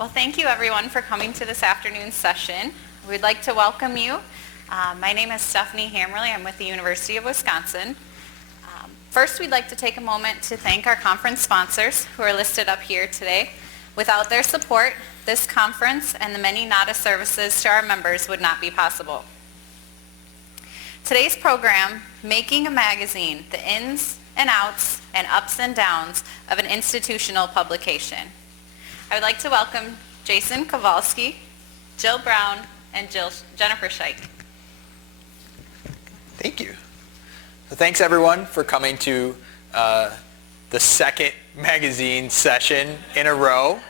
Well, thank you everyone for coming to this afternoon's session. We'd like to welcome you. My name is Stephanie Hammerly. I'm with the University of Wisconsin. First, we'd like to take a moment to thank our conference sponsors who are listed up here today. Without their support, this conference and the many NADA services to our members would not be possible. Today's program, Making a Magazine, the ins and outs and ups and downs of an institutional publication. I would like to welcome Jason Kosovski, Jill Brown, and Jennifer Shike. Thank you. So thanks everyone for coming to the second magazine session in a row.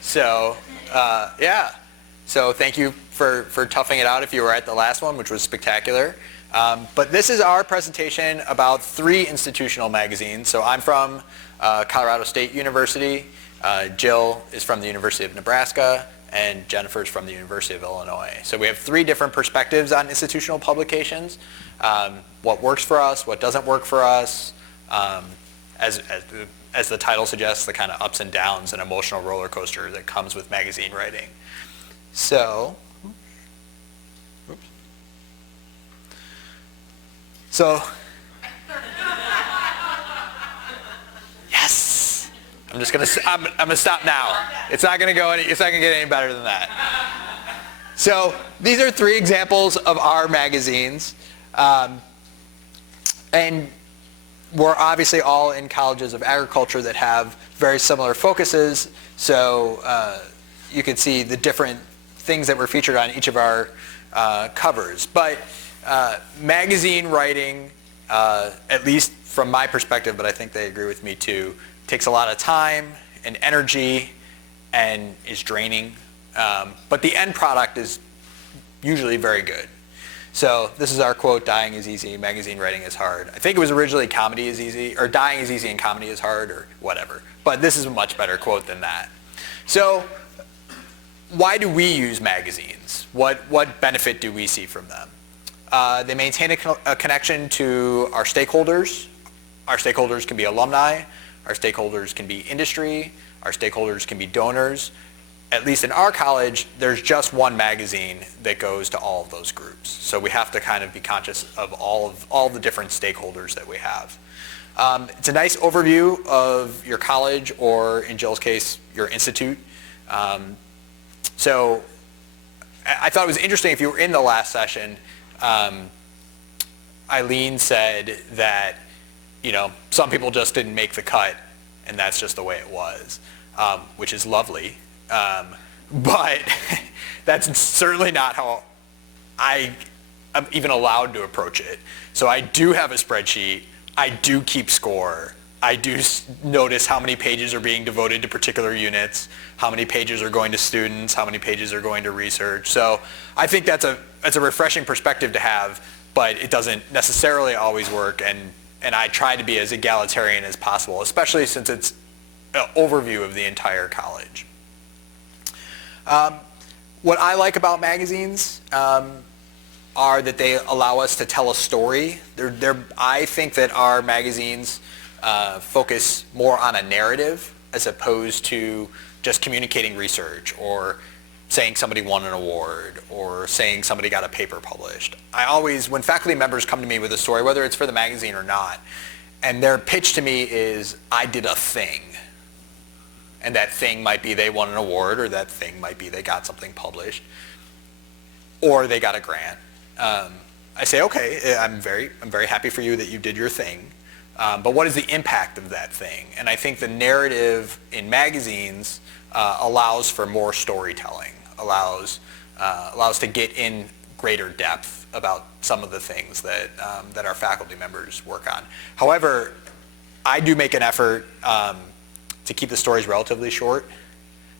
So so thank you for toughing it out if you were at the last one, which was spectacular. But this is our presentation about 3 institutional magazines. So I'm from Colorado State University. Jill is from the University of Nebraska, and Jennifer's from the University of Illinois. So we have 3 different perspectives on institutional publications. What works for us, what doesn't work for us, as the title suggests, the kind of ups and downs and emotional roller coaster that comes with magazine writing. So yes, I'm gonna stop now. It's not gonna get any better than that. So these are 3 examples of our magazines, and we're obviously all in colleges of agriculture that have very similar focuses. So you can see the different things that were featured on each of our covers. But magazine writing, at least from my perspective, but I think they agree with me too, takes a lot of time and energy and is draining. But the end product is usually very good. So this is our quote, "Dying is easy, magazine writing is hard." I think it was originally "Comedy is easy," or "Dying is easy and comedy is hard," or whatever. But this is a much better quote than that. So why do we use magazines? What benefit do we see from them? They maintain a connection to our stakeholders. Our stakeholders can be alumni. Our stakeholders can be industry. Our stakeholders can be donors. At least in our college, there's just one magazine that goes to all of those groups. So we have to kind of be conscious of all the different stakeholders that we have. It's a nice overview of your college, or in Jill's case, your institute. So I thought it was interesting, if you were in the last session, Eileen said that some people just didn't make the cut, and that's just the way it was, which is lovely. But that's certainly not how I am even allowed to approach it. So I do have a spreadsheet. I do keep score. I do notice how many pages are being devoted to particular units, how many pages are going to students, how many pages are going to research. So I think that's a refreshing perspective to have, but it doesn't necessarily always work, and I try to be as egalitarian as possible, especially since it's an overview of the entire college. What I like about magazines are that they allow us to tell a story. I think that our magazines focus more on a narrative as opposed to just communicating research or saying somebody won an award or saying somebody got a paper published. When faculty members come to me with a story, whether it's for the magazine or not, and their pitch to me is, I did a thing. And that thing might be they won an award, or that thing might be they got something published, or they got a grant. I say, okay, I'm very happy for you that you did your thing, but what is the impact of that thing? And I think the narrative in magazines allows for more storytelling, allows to get in greater depth about some of the things that our faculty members work on. However, I do make an effort to keep the stories relatively short,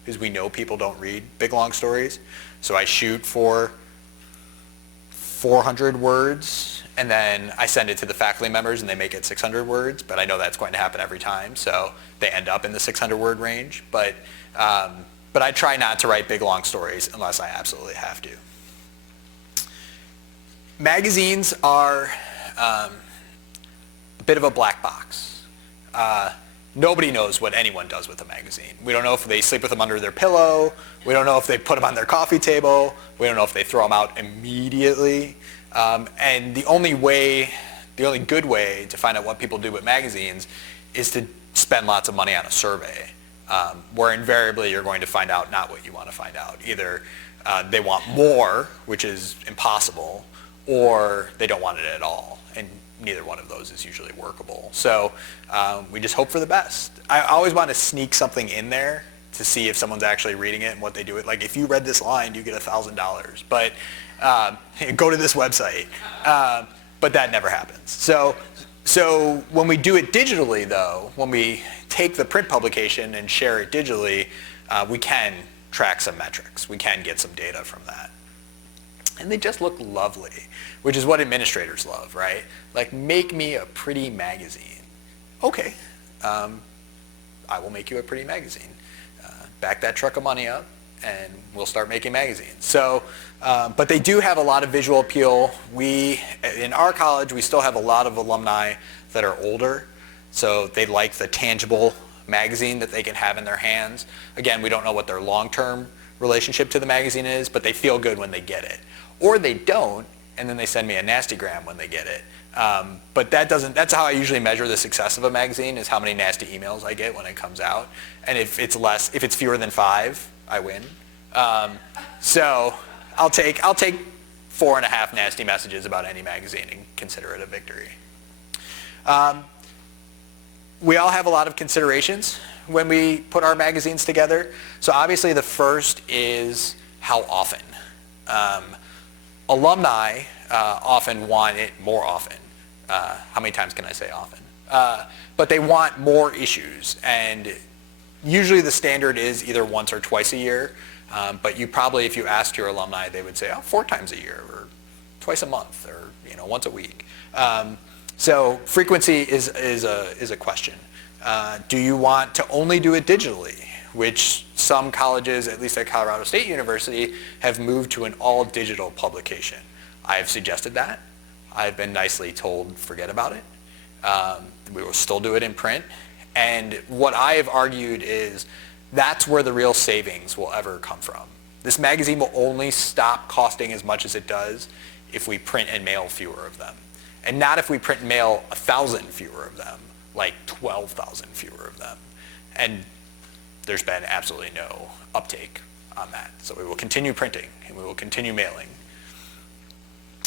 because we know people don't read big long stories. So I shoot for 400 words, and then I send it to the faculty members and they make it 600 words, but I know that's going to happen every time, so they end up in the 600 word range. But I try not to write big long stories unless I absolutely have to. Magazines are a bit of a black box. nobody knows what anyone does with a magazine. We don't know if they sleep with them under their pillow. We don't know if they put them on their coffee table. We don't know if they throw them out immediately. And the only good way to find out what people do with magazines is to spend lots of money on a survey, where invariably you're going to find out not what you want to find out. Either they want more, which is impossible, or they don't want it at all. And neither one of those is usually workable. So we just hope for the best. I always want to sneak something in there to see if someone's actually reading it and what they do it. Like, if you read this line, you get $1,000. But go to this website. But that never happens. So when we do it digitally, though, when we take the print publication and share it digitally, we can track some metrics. We can get some data from that. And they just look lovely, which is what administrators love, right? Like, make me a pretty magazine. Okay, I will make you a pretty magazine. Back that truck of money up, and we'll start making magazines. So, but they do have a lot of visual appeal. In our college, we still have a lot of alumni that are older, so they like the tangible magazine that they can have in their hands. Again, we don't know what their long-term relationship to the magazine is, but they feel good when they get it. Or they don't, and then they send me a nastygram when they get it. But that's how I usually measure the success of a magazine, is how many nasty emails I get when it comes out. And if it's fewer than 5, I win. So I'll take 4.5 nasty messages about any magazine and consider it a victory. We all have a lot of considerations when we put our magazines together. So obviously the first is how often. Alumni often want it more often. How many times can I say often? But they want more issues, and usually the standard is either once or twice a year. But you probably, if you asked your alumni, they would say, 4 times a year, or twice a month, or once a week. So frequency is a question. Do you want to only do it digitally, which some colleges, at least at Colorado State University, have moved to an all-digital publication? I have suggested that. I've been nicely told, forget about it. We will still do it in print. And what I have argued is that's where the real savings will ever come from. This magazine will only stop costing as much as it does if we print and mail fewer of them. And not if we print and mail 1,000 fewer of them, like 12,000 fewer of them. And there's been absolutely no uptake on that. So we will continue printing, and we will continue mailing.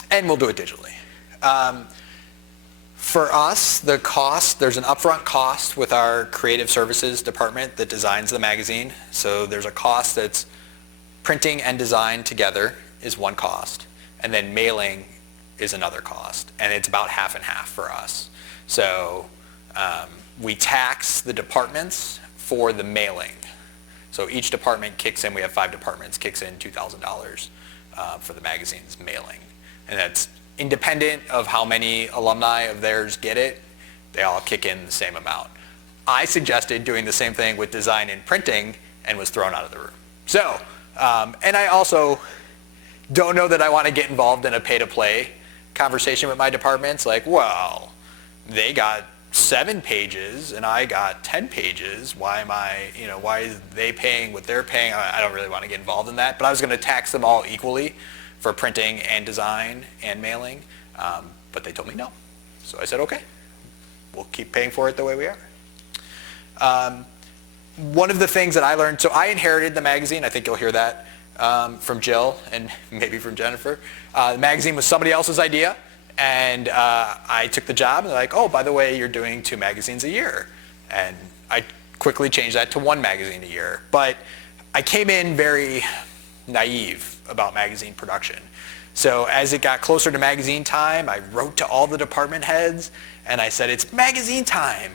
And we'll do it digitally. For us, the cost, there's an upfront cost with our creative services department that designs the magazine. So there's a cost that's printing and design together is one cost, and then mailing is another cost. And it's about half and half for us. So we tax the departments for the mailing. So each department kicks in, we have 5 departments, kicks in $2,000 for the magazine's mailing. And that's independent of how many alumni of theirs get it. They all kick in the same amount. I suggested doing the same thing with design and printing and was thrown out of the room. So, and I also don't know that I want to get involved in a pay-to-play conversation with my departments. Like, well, they got 7 pages and I got 10 pages. Why is they paying what they're paying? I don't really want to get involved in that, but I was going to tax them all equally for printing and design and mailing, but they told me no. So I said, okay, we'll keep paying for it the way we are. One of the things that I learned, so I inherited the magazine, I think you'll hear that from Jill and maybe from Jennifer. The magazine was somebody else's idea, and I took the job, and they're like, oh, by the way, you're doing 2 magazines a year. And I quickly changed that to 1 magazine a year. But I came in very naive about magazine production. So as it got closer to magazine time, I wrote to all the department heads, and I said, it's magazine time.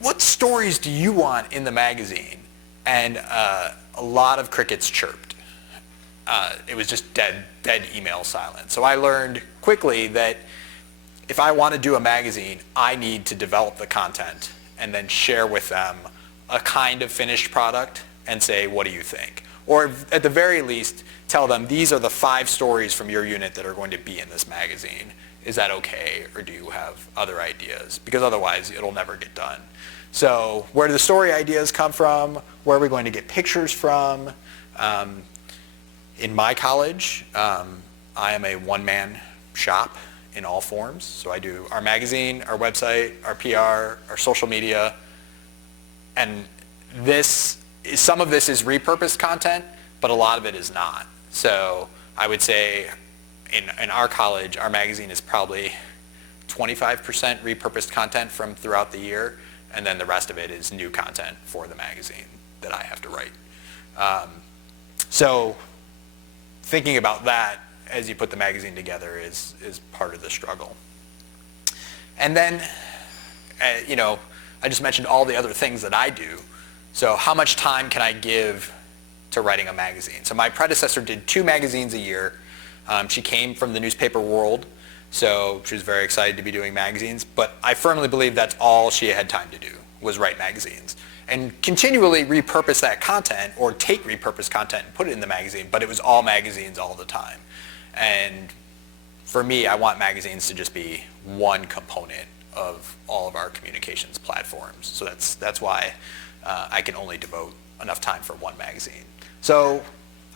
What stories do you want in the magazine? And a lot of crickets chirped. It was just dead email silence. So I learned quickly that if I want to do a magazine, I need to develop the content and then share with them a kind of finished product and say, what do you think? Or at the very least, tell them these are the 5 stories from your unit that are going to be in this magazine. Is that okay, or do you have other ideas? Because otherwise, it'll never get done. So where do the story ideas come from? Where are we going to get pictures from? In my college, I am a one-man shop in all forms. So I do our magazine, our website, our PR, our social media, and some of this is repurposed content, but a lot of it is not. So I would say in our college, our magazine is probably 25% repurposed content from throughout the year, and then the rest of it is new content for the magazine that I have to write. So thinking about that as you put the magazine together is part of the struggle. And then, I just mentioned all the other things that I do. So how much time can I give to writing a magazine? So my predecessor did 2 magazines a year. She came from the newspaper world, so she was very excited to be doing magazines, but I firmly believe that's all she had time to do, was write magazines. And continually repurpose that content, or take repurposed content and put it in the magazine, but it was all magazines all the time. And for me, I want magazines to just be one component of all of our communications platforms. So that's why I can only devote enough time for one magazine. So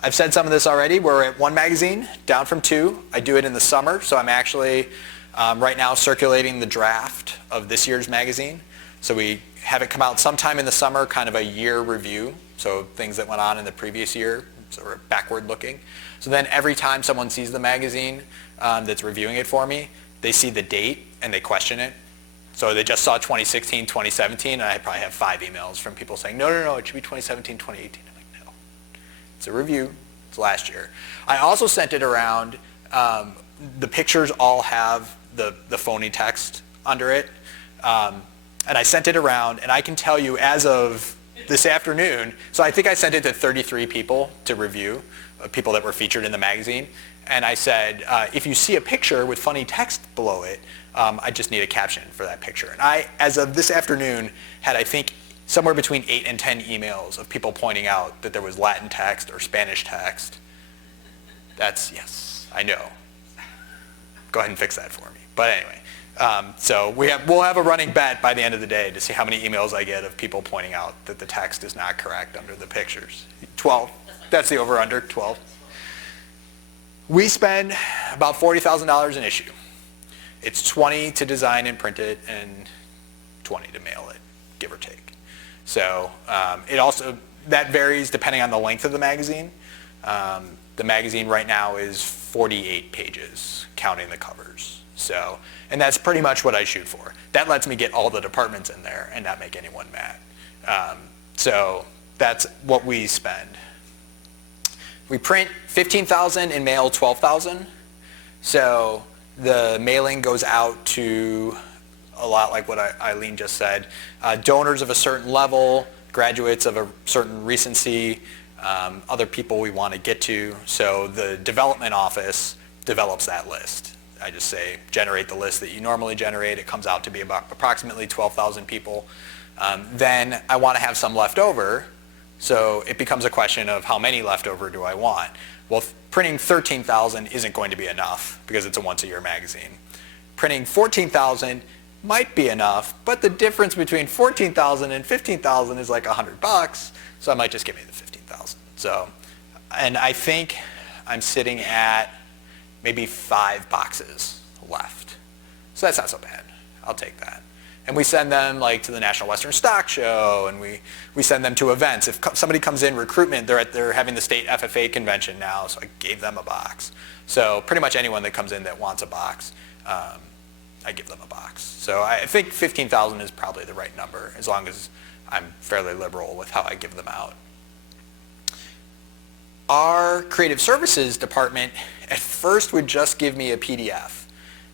I've said some of this already. We're at 1 magazine, down from 2. I do it in the summer, so I'm actually right now circulating the draft of this year's magazine. So we have it come out sometime in the summer, kind of a year review, so things that went on in the previous year, so we're backward looking. So then every time someone sees the magazine that's reviewing it for me, they see the date and they question it. So they just saw 2016, 2017, and I probably have 5 emails from people saying, no, it should be 2017, 2018. I'm like, no, it's a review, it's last year. I also sent it around, the pictures all have the phony text under it. And I sent it around, and I can tell you as of this afternoon, so I think I sent it to 33 people to review, people that were featured in the magazine. And I said, if you see a picture with funny text below it, I just need a caption for that picture. And I, as of this afternoon, had, I think, somewhere between 8 and 10 emails of people pointing out that there was Latin text or Spanish text. That's, yes, I know. Go ahead and fix that for me. But anyway. So we'll have a running bet by the end of the day to see how many emails I get of people pointing out that the text is not correct under the pictures. 12. That's the over-under, 12. We spend about $40,000 an issue. It's $20 to design and print it, and $20 to mail it, give or take. So that varies depending on the length of the magazine. The magazine right now is 48 pages, counting the covers. So, and that's pretty much what I shoot for. That lets me get all the departments in there and not make anyone mad. So that's what we spend. We print 15,000 and mail 12,000. So the mailing goes out to a lot like what Eileen just said. Donors of a certain level, graduates of a certain recency, other people we want to get to. So the development office develops that list. I just say, generate the list that you normally generate. It comes out to be about approximately 12,000 people. Then I want to have some left over, so it becomes a question of how many left over do I want? Well, printing 13,000 isn't going to be enough because it's a once-a-year magazine. Printing 14,000 might be enough, but the difference between 14,000 and 15,000 is like $100, so I might just give me the 15,000. So, and I think I'm sitting at maybe 5 boxes left. So that's not so bad. I'll take that. And we send them like to the National Western Stock Show, and we send them to events. If somebody comes in recruitment, they're having the state FFA convention now, so I gave them a box. So pretty much anyone that comes in that wants a box, I give them a box. So I think 15,000 is probably the right number, as long as I'm fairly liberal with how I give them out. Our creative services department at first would just give me a PDF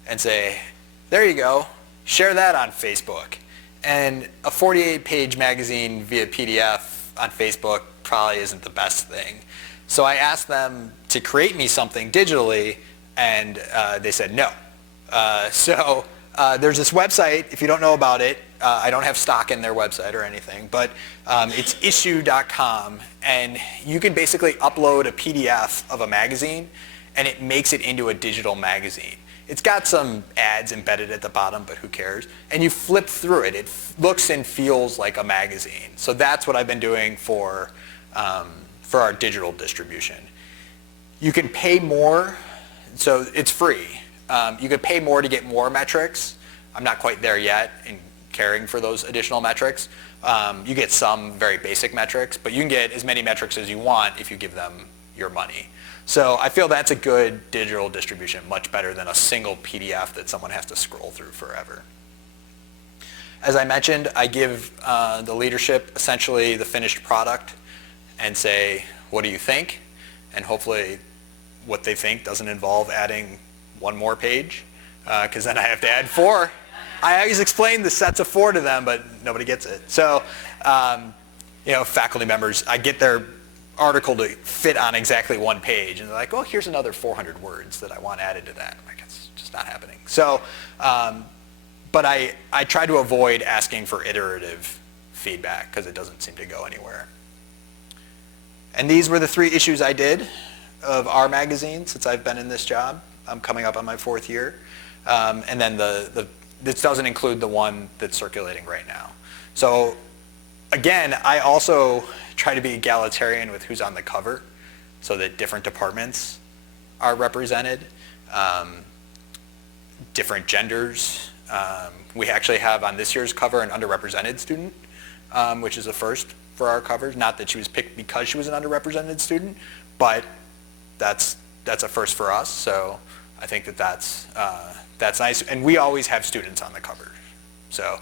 and say, there you go, share that on Facebook. And a 48-page magazine via PDF on Facebook probably isn't the best thing. So I asked them to create me something digitally, and they said no. So there's this website, if you don't know about it, I don't have stock in their website or anything, but it's issue.com, and you can basically upload a PDF of a magazine, and it makes it into a digital magazine. It's got some ads embedded at the bottom, but who cares? And you flip through it. It looks and feels like a magazine. So that's what I've been doing for our digital distribution. You can pay more, so it's free. You could pay more to get more metrics. I'm not quite there yet in caring for those additional metrics. You get some very basic metrics, but you can get as many metrics as you want if you give them your money. So I feel that's a good digital distribution, much better than a single PDF that someone has to scroll through forever. As I mentioned, I give the leadership essentially the finished product and say, what do you think? And hopefully what they think doesn't involve adding one more page, because then I have to add 4. I always explain the sets of 4 to them, but nobody gets it. So, faculty members, I get their article to fit on exactly 1 page, and they're like, oh, here's another 400 words that I want added to that. I'm like, it's just not happening. So, but I try to avoid asking for iterative feedback because it doesn't seem to go anywhere. And these were the 3 issues I did of our magazine since I've been in this job. I'm coming up on my 4th year. And then this doesn't include the one that's circulating right now. So again, I also try to be egalitarian with who's on the cover so that different departments are represented, different genders. We actually have on this year's cover an underrepresented student, which is a first for our covers. Not that she was picked because she was an underrepresented student, but that's a first for us. So I think that's nice. And we always have students on the cover. So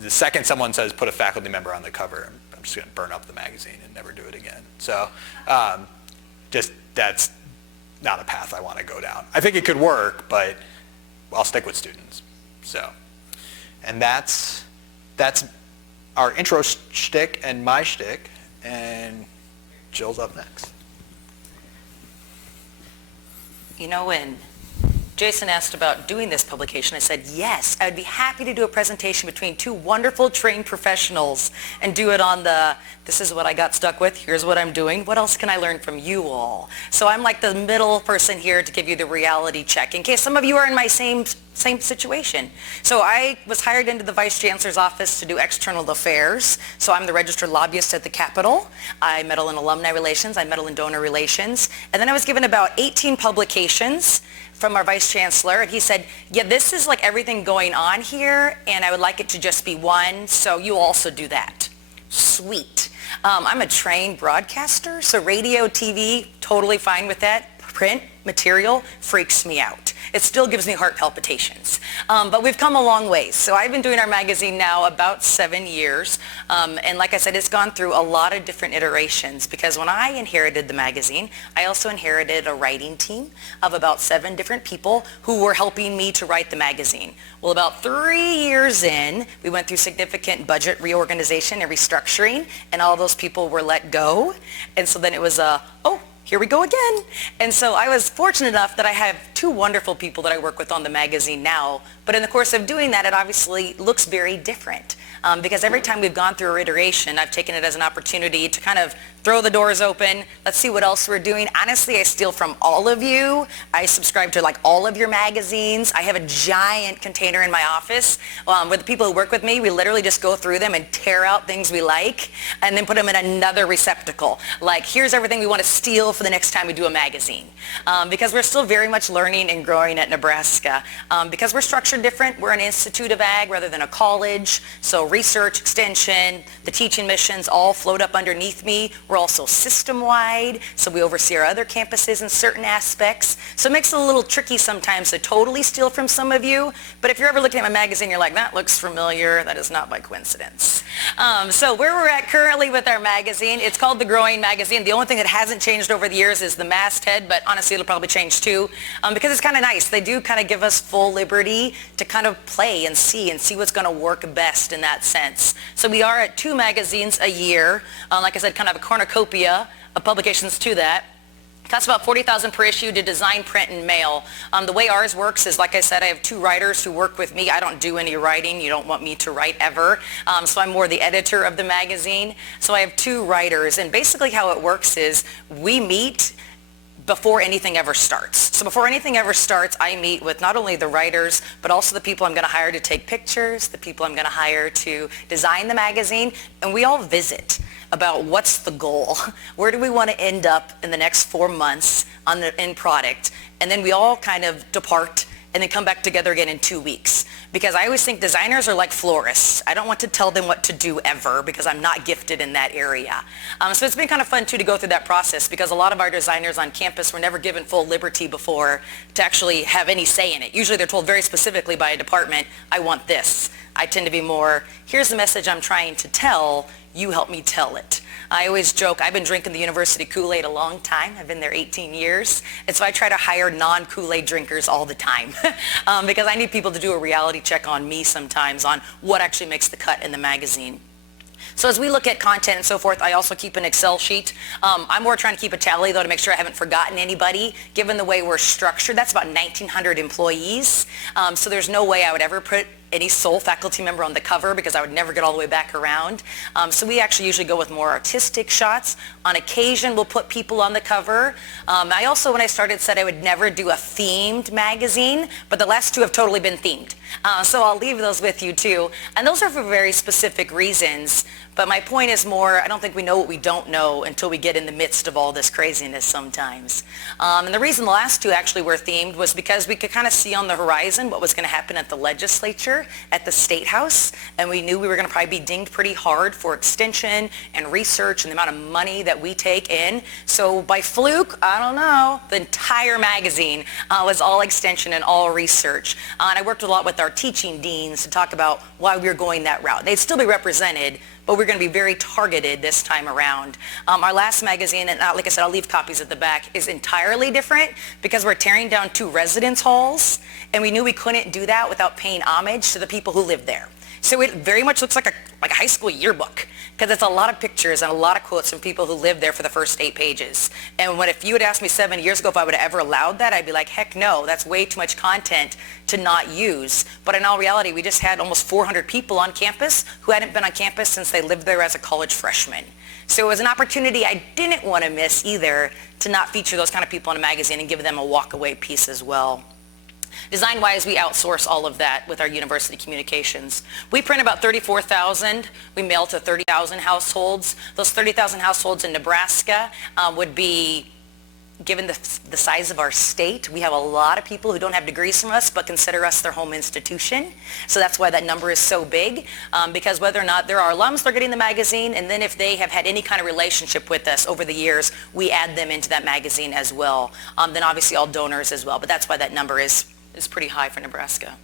the second someone says put a faculty member on the cover, I'm just going to burn up the magazine and never do it again. So just that's not a path I want to go down. I think it could work, but I'll stick with students. So, and that's our intro shtick and my shtick, and Jill's up next. You know, when Jason asked about doing this publication, I said, yes, I would be happy to do a presentation between 2 wonderful trained professionals and do it on this is what I got stuck with, here's what I'm doing, what else can I learn from you all? So I'm like the middle person here to give you the reality check in case some of you are in my same situation. So I was hired into the Vice Chancellor's office to do external affairs. So I'm the registered lobbyist at the Capitol. I meddle in alumni relations, I meddle in donor relations. And then I was given about 18 publications from our Vice Chancellor, and he said, yeah, this is like everything going on here, and I would like it to just be one, so you also do that. Sweet. I'm a trained broadcaster, so radio, TV, totally fine with that. Print material freaks me out. It still gives me heart palpitations. But we've come a long way. So I've been doing our magazine now about 7 years. And like I said, it's gone through a lot of different iterations because when I inherited the magazine, I also inherited a writing team of about 7 different people who were helping me to write the magazine. Well, about 3 years in, we went through significant budget reorganization and restructuring, and all those people were let go. And so then it was here we go again. And so I was fortunate enough that I have 2 wonderful people that I work with on the magazine now. But in the course of doing that, it obviously looks very different. Because every time we've gone through a iteration, I've taken it as an opportunity to kind of throw the doors open. Let's see what else we're doing. Honestly, I steal from all of you. I subscribe to like all of your magazines. I have a giant container in my office with the people who work with me. We literally just go through them and tear out things we like and then put them in another receptacle. Like, here's everything we want to steal for the next time we do a magazine. Because we're still very much learning and growing at Nebraska. Because we're structured different. We're an institute of ag rather than a college. So research, extension, the teaching missions all float up underneath me. We're also system-wide, so we oversee our other campuses in certain aspects. So it makes it a little tricky sometimes to totally steal from some of you, but if you're ever looking at my magazine, you're like, that looks familiar. That is not by coincidence. So where we're at currently with our magazine, it's called The Growing Magazine. The only thing that hasn't changed over the years is the masthead, but honestly, it'll probably change too, because it's kind of nice. They do kind of give us full liberty to kind of play and see what's going to work best in that sense. So we are at 2 magazines a year. Like I said, kind of a cornucopia of publications to that. It costs about $40,000 per issue to design, print, and mail. The way ours works is, like I said, I have 2 writers who work with me. I don't do any writing. You don't want me to write ever. So I'm more the editor of the magazine. So I have 2 writers. And basically how it works is we meet before anything ever starts. So before anything ever starts, I meet with not only the writers, but also the people I'm going to hire to take pictures, the people I'm going to hire to design the magazine, and we all visit about what's the goal. Where do we want to end up in the next 4 months on the end product? And then we all kind of depart and then come back together again in 2 weeks. Because I always think designers are like florists. I don't want to tell them what to do ever because I'm not gifted in that area. So it's been kind of fun too to go through that process because a lot of our designers on campus were never given full liberty before to actually have any say in it. Usually they're told very specifically by a department, I want this. I tend to be more, here's the message I'm trying to tell, you help me tell it. I always joke, I've been drinking the university Kool-Aid a long time. I've been there 18 years. And so I try to hire non-Kool-Aid drinkers all the time because I need people to do a reality check on me sometimes on what actually makes the cut in the magazine. So as we look at content and so forth, I also keep an Excel sheet. I'm more trying to keep a tally, though, to make sure I haven't forgotten anybody. Given the way we're structured, that's about 1,900 employees. So there's no way I would ever put any sole faculty member on the cover because I would never get all the way back around. So we actually usually go with more artistic shots. On occasion, we'll put people on the cover. I also, when I started, said I would never do a themed magazine, but the last two have totally been themed. So I'll leave those with you too. And those are for very specific reasons. But my point is more, I don't think we know what we don't know until we get in the midst of all this craziness sometimes. And the reason the last two actually were themed was because we could kind of see on the horizon what was going to happen at the legislature, at the State House, and we knew we were going to probably be dinged pretty hard for extension and research and the amount of money that we take in. So by fluke, I don't know, the entire magazine was all extension and all research. And I worked a lot with our teaching deans to talk about why we were going that route. They'd still be represented, but we're going to be very targeted this time around. Our last magazine, and like I said, I'll leave copies at the back, is entirely different because we're tearing down 2 residence halls, and we knew we couldn't do that without paying homage to the people who live there. So it very much looks like a high school yearbook because it's a lot of pictures and a lot of quotes from people who lived there for the first 8 pages. And if you had asked me 7 years ago if I would have ever allowed that, I'd be like, heck no, that's way too much content to not use. But in all reality, we just had almost 400 people on campus who hadn't been on campus since they lived there as a college freshman. So it was an opportunity I didn't want to miss either to not feature those kind of people in a magazine and give them a walk-away piece as well. Design-wise, we outsource all of that with our university communications. We print about 34,000. We mail to 30,000 households. Those 30,000 households in Nebraska would be, given the size of our state, we have a lot of people who don't have degrees from us but consider us their home institution. So that's why that number is so big, because whether or not there are alums, they're getting the magazine, and then if they have had any kind of relationship with us over the years, we add them into that magazine as well. Then obviously all donors as well, but that's why that number is pretty high for Nebraska.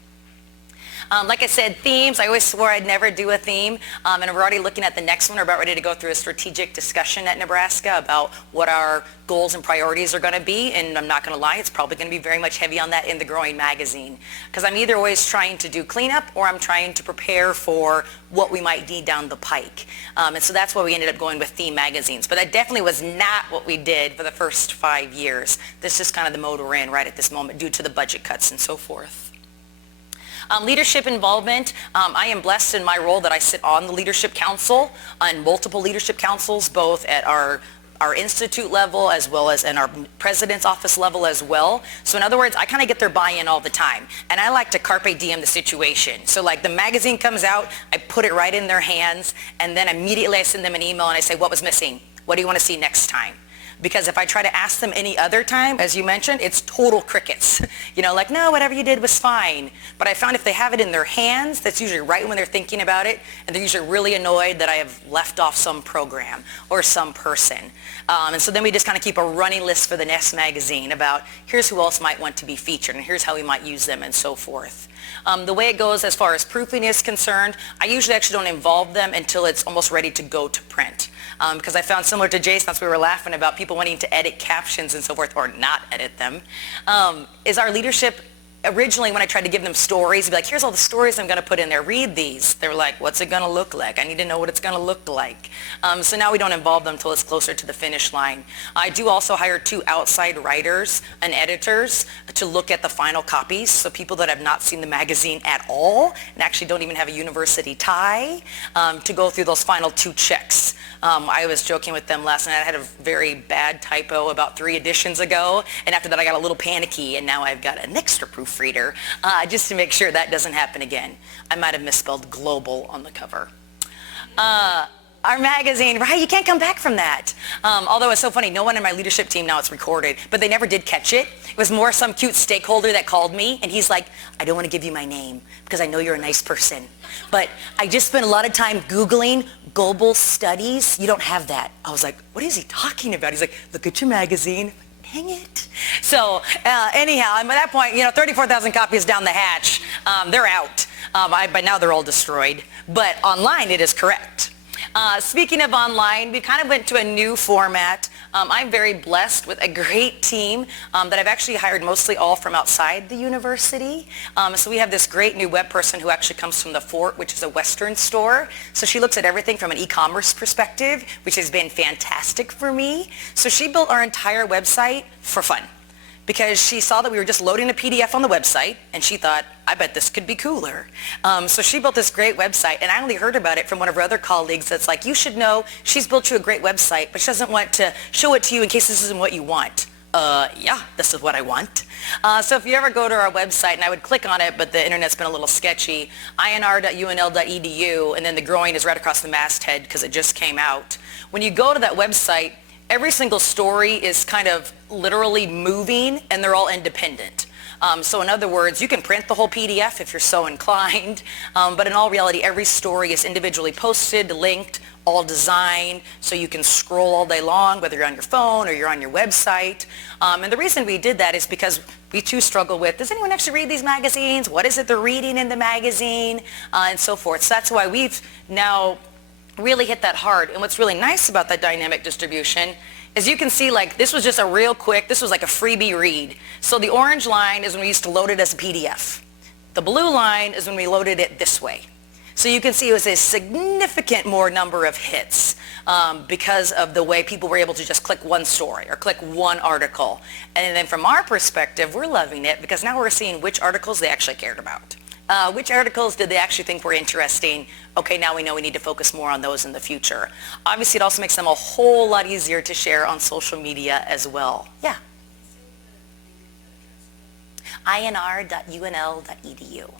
Like I said, themes, I always swore I'd never do a theme, and we're already looking at the next one. We're about ready to go through a strategic discussion at Nebraska about what our goals and priorities are going to be, and I'm not going to lie, it's probably going to be very much heavy on that in the Growing magazine, because I'm either always trying to do cleanup or I'm trying to prepare for what we might need down the pike. And so that's why we ended up going with theme magazines. But that definitely was not what we did for the first 5 years. This is kind of the mode we're in right at this moment due to the budget cuts and so forth. Leadership involvement, I am blessed in my role that I sit on the leadership council, on multiple leadership councils, both at our institute level as well as in our president's office level as well. So in other words, I kind of get their buy-in all the time. And I like to carpe diem the situation. So like the magazine comes out, I put it right in their hands, and then immediately I send them an email and I say, what was missing? What do you want to see next time? Because if I try to ask them any other time, as you mentioned, it's total crickets. You know, like, no, whatever you did was fine. But I found if they have it in their hands, that's usually right when they're thinking about it, and they're usually really annoyed that I have left off some program or some person. And so then we just kind of keep a running list for the next magazine about here's who else might want to be featured, and here's how we might use them, and so forth. The way it goes as far as proofing is concerned, I usually actually don't involve them until it's almost ready to go to print. Because I found similar to Jason, that's what we were laughing about, people wanting to edit captions and so forth, or not edit them, is our leadership originally when I tried to give them stories, I'd be like, here's all the stories I'm going to put in there. Read these. They were like, what's it going to look like? I need to know what it's going to look like. So now we don't involve them until it's closer to the finish line. I do also hire 2 outside writers and editors to look at the final copies. So people that have not seen the magazine at all and actually don't even have a university tie to go through those final 2 checks. I was joking with them last night. I had a very bad typo about 3 editions ago, and after that I got a little panicky, and now I've got an extra proofreader just to make sure that doesn't happen again. I might have misspelled global on the cover. Our magazine, right? You can't come back from that. Although it's so funny, no one in my leadership team now it's recorded, but they never did catch it. It was more some cute stakeholder that called me, and he's like, I don't want to give you my name because I know you're a nice person, but I just spent a lot of time Googling global studies. You don't have that. I was like, what is he talking about? He's like, look at your magazine. Dang it. So anyhow, and by that point, 34,000 copies down the hatch, they're out. By now they're all destroyed, but online it is correct. Speaking of online, we kind of went to a new format. I'm very blessed with a great team that I've actually hired mostly all from outside the university. So we have this great new web person who actually comes from the Fort, which is a Western store. So she looks at everything from an e-commerce perspective, which has been fantastic for me. So she built our entire website for fun, because she saw that we were just loading a PDF on the website, and she thought, I bet this could be cooler. So she built this great website, and I only heard about it from one of her other colleagues that's like, you should know she's built you a great website, but she doesn't want to show it to you in case this isn't what you want. Yeah, this is what I want. So if you ever go to our website, and I would click on it, but the internet's been a little sketchy, IANR.unl.edu, and then the growing is right across the masthead because it just came out. When you go to that website, every single story is kind of literally moving, and they're all independent. So in other words, you can print the whole PDF if you're so inclined, but in all reality, every story is individually posted, linked, all designed, so you can scroll all day long, whether you're on your phone or you're on your website. And the reason we did that is because we too struggle with, does anyone actually read these magazines? What is it they're reading in the magazine? And so forth. So that's why we've now really hit that hard. And what's really nice about that dynamic distribution is you can see, like, this was just a real quick, this was like a freebie read. So the orange line is when we used to load it as a PDF. The blue line is when we loaded it this way. So you can see it was a significant more number of hits because of the way people were able to just click one story or click one article. And then from our perspective, we're loving it because now we're seeing which articles they actually cared about. Which articles did they actually think were interesting? Okay, now we know we need to focus more on those in the future. Obviously, it also makes them a whole lot easier to share on social media as well. Yeah. IANR.unl.edu.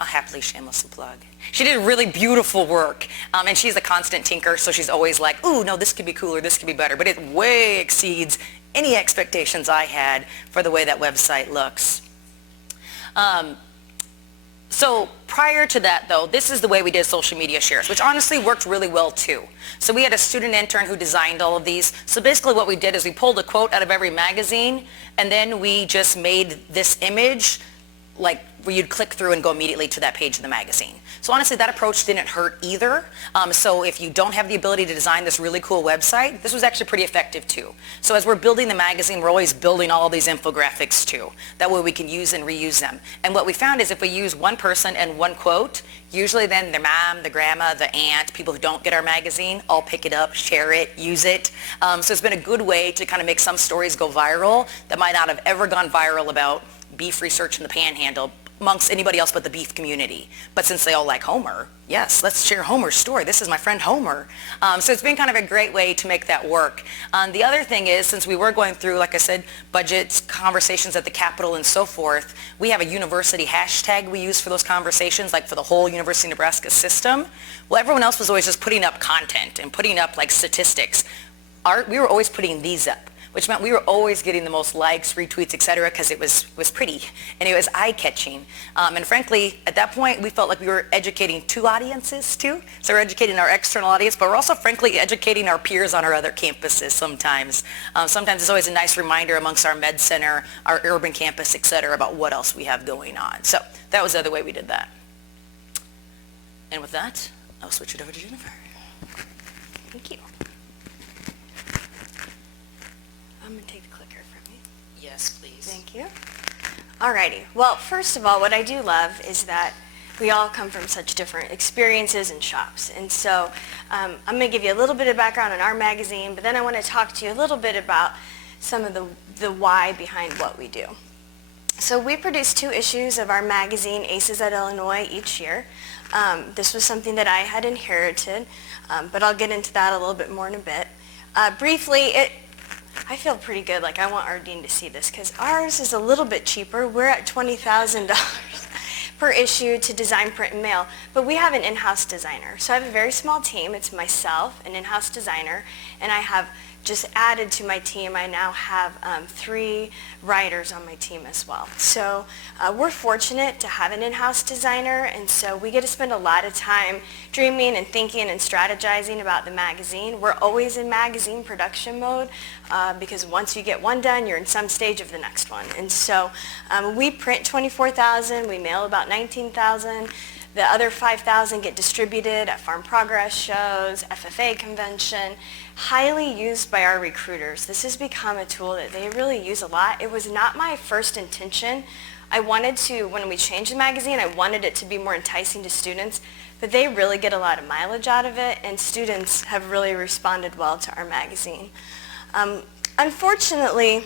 I'll happily shamelessly plug. She did really beautiful work, and she's a constant tinker, so she's always like, ooh, no, this could be cooler, this could be better, but it way exceeds any expectations I had for the way that website looks. So prior to that, though, this is the way we did social media shares, which honestly worked really well, too. So we had a student intern who designed all of these. So basically what we did is we pulled a quote out of every magazine, and then we just made this image like where you'd click through and go immediately to that page of the magazine. So honestly, that approach didn't hurt either. So if you don't have the ability to design this really cool website, this was actually pretty effective too. So as we're building the magazine, we're always building all these infographics too. That way we can use and reuse them. And what we found is if we use one person and one quote, usually then their mom, the grandma, the aunt, people who don't get our magazine, all pick it up, share it, use it. So it's been a good way to kind of make some stories go viral that might not have ever gone viral about beef research in the Panhandle amongst anybody else but the beef community. But since they all like Homer, yes, let's share Homer's story. This is my friend Homer. So it's been kind of a great way to make that work. The other thing is, since we were going through, like I said, budgets, conversations at the Capitol and so forth, we have a university hashtag we use for those conversations, like for the whole University of Nebraska system. Well, everyone else was always just putting up content and putting up like statistics. We were always putting these up, which meant we were always getting the most likes, retweets, etc., because it was pretty and it was eye-catching. And frankly, at that point, we felt like we were educating 2 audiences too. So we're educating our external audience, but we're also frankly educating our peers on our other campuses sometimes. Sometimes it's always a nice reminder amongst our med center, our urban campus, etc., about what else we have going on. So that was the other way we did that. And with that, I'll switch it over to Jennifer. Thank you. I'm going to take the clicker from you. Yes, please. Thank you. Alrighty. Well, first of all, what I do love is that we all come from such different experiences and shops. And so I'm going to give you a little bit of background on our magazine, but then I want to talk to you a little bit about some of the why behind what we do. So we produce 2 issues of our magazine, Aces at Illinois, each year. This was something that I had inherited, but I'll get into that a little bit more in a bit. Briefly, I feel pretty good. Like, I want our dean to see this because ours is a little bit cheaper. We're at $20,000 per issue to design, print, and mail. But we have an in-house designer. So I have a very small team. It's myself, an in-house designer, and I have just added to my team. I now have 3 writers on my team as well. So we're fortunate to have an in-house designer, and so we get to spend a lot of time dreaming and thinking and strategizing about the magazine. We're always in magazine production mode because once you get one done, you're in some stage of the next one. And so we print 24,000, we mail about 19,000. The other 5,000 get distributed at Farm Progress shows, FFA convention, highly used by our recruiters. This has become a tool that they really use a lot. It was not my first intention. I wanted to, when we changed the magazine, I wanted it to be more enticing to students, but they really get a lot of mileage out of it, and students have really responded well to our magazine. Unfortunately,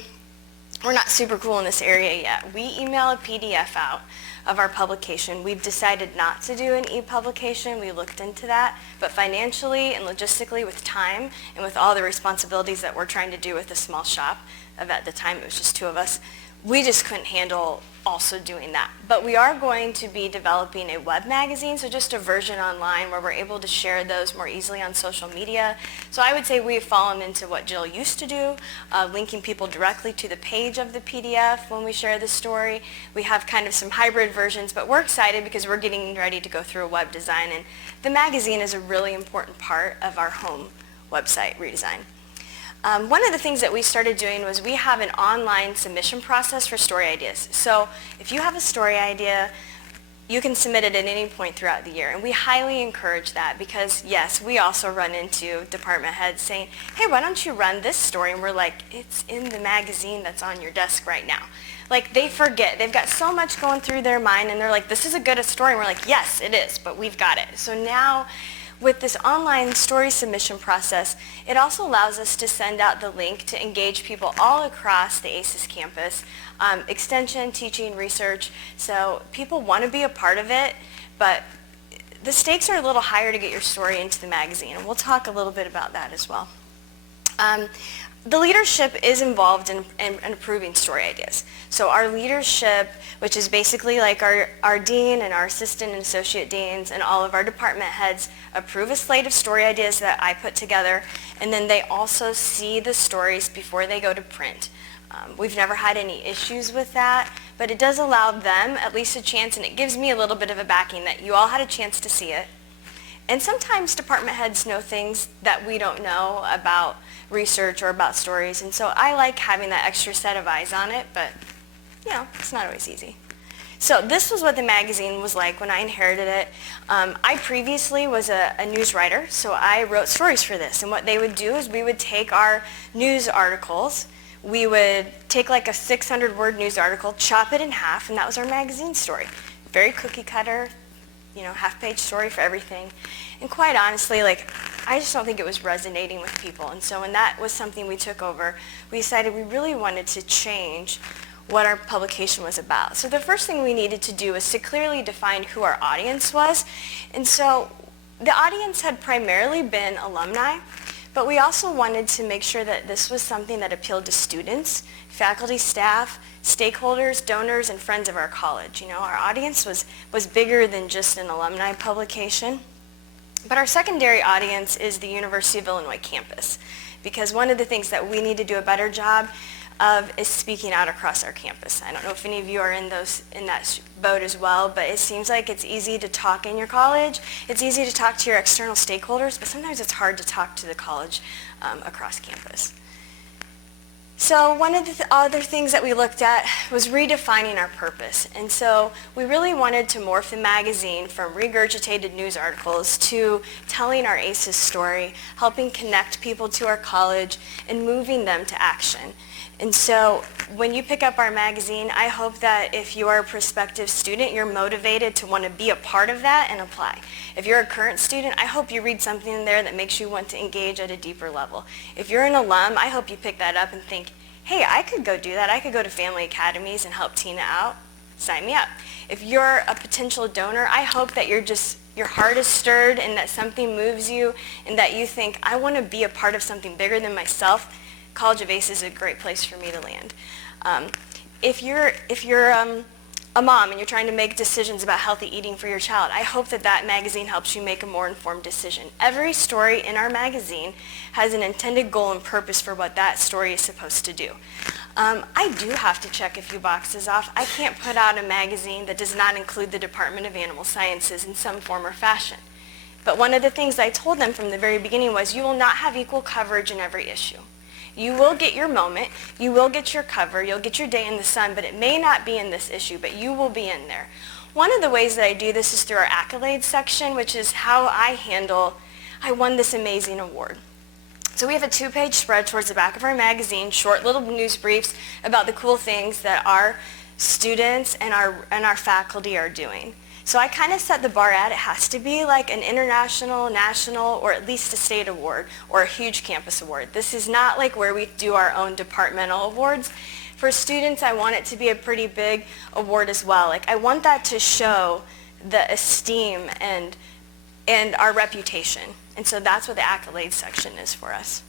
we're not super cool in this area yet. We email a PDF out of our publication. We've decided not to do an e-publication. We looked into that, but financially and logistically with time and with all the responsibilities that we're trying to do with a small shop, at the time it was just 2 of us, we just couldn't handle also doing that. But we are going to be developing a web magazine, so just a version online where we're able to share those more easily on social media. So I would say we've fallen into what Jill used to do, linking people directly to the page of the PDF when we share the story. We have kind of some hybrid versions, but we're excited because we're getting ready to go through a web design, and the magazine is a really important part of our home website redesign. One of the things that we started doing was we have an online submission process for story ideas. So if you have a story idea, you can submit it at any point throughout the year. And we highly encourage that because, yes, we also run into department heads saying, hey, why don't you run this story? And we're like, it's in the magazine that's on your desk right now. Like, they forget. They've got so much going through their mind, and they're like, this is a good story. And we're like, yes, it is, but we've got it. So now, with this online story submission process, it also allows us to send out the link to engage people all across the ACES campus, extension, teaching, research. So people want to be a part of it, but the stakes are a little higher to get your story into the magazine, and we'll talk a little bit about that as well. The leadership is involved in approving story ideas. So our leadership, which is basically like our dean and our assistant and associate deans and all of our department heads, approve a slate of story ideas that I put together, and then they also see the stories before they go to print. We've never had any issues with that, but it does allow them at least a chance, and it gives me a little bit of a backing that you all had a chance to see it. And sometimes department heads know things that we don't know about research or about stories, and so I like having that extra set of eyes on it, but you know, it's not always easy. So this was what the magazine was like when I inherited it. I previously was a news writer, so I wrote stories for this, and what they would do is we would take our news articles, we would take like a 600-word news article, chop it in half, and that was our magazine story. Very cookie cutter, you know, half-page story for everything. And quite honestly, like, I just don't think it was resonating with people. And so when that was something we took over, we decided we really wanted to change what our publication was about. So the first thing we needed to do was to clearly define who our audience was. And so the audience had primarily been alumni, but we also wanted to make sure that this was something that appealed to students, faculty, staff, stakeholders, donors, and friends of our college. You know, our audience was bigger than just an alumni publication. But our secondary audience is the University of Illinois campus, because one of the things that we need to do a better job of is speaking out across our campus. I don't know if any of you are in that boat as well, but it seems like it's easy to talk in your college. It's easy to talk to your external stakeholders, but sometimes it's hard to talk to the college across campus. So So one of the other things that we looked at was redefining our purpose. And so we really wanted to morph the magazine from regurgitated news articles to telling our ACES story, helping connect people to our college, and moving them to action. And so when you pick up our magazine, I hope that if you are a prospective student, you're motivated to want to be a part of that and apply. If you're a current student, I hope you read something in there that makes you want to engage at a deeper level. If you're an alum, I hope you pick that up and think, hey, I could go do that. I could go to family academies and help Tina out. Sign me up. If you're a potential donor, I hope that your heart is stirred and that something moves you and that you think, I want to be a part of something bigger than myself. College of ACE is a great place for me to land. If you're a mom and you're trying to make decisions about healthy eating for your child, I hope that that magazine helps you make a more informed decision. Every story in our magazine has an intended goal and purpose for what that story is supposed to do. I do have to check a few boxes off. I can't put out a magazine that does not include the Department of Animal Sciences in some form or fashion. But one of the things I told them from the very beginning was you will not have equal coverage in every issue. You will get your moment, you will get your cover, you'll get your day in the sun, but it may not be in this issue, but you will be in there. One of the ways that I do this is through our accolades section, which is how I won this amazing award. So we have a 2-page spread towards the back of our magazine, short little news briefs about the cool things that our students and our faculty are doing. So I kind of set the bar at it has to be like an international, national, or at least a state award or a huge campus award. This is not like where we do our own departmental awards. For students, I want it to be a pretty big award as well. Like I want that to show the esteem and our reputation. And so that's what the accolades section is for us.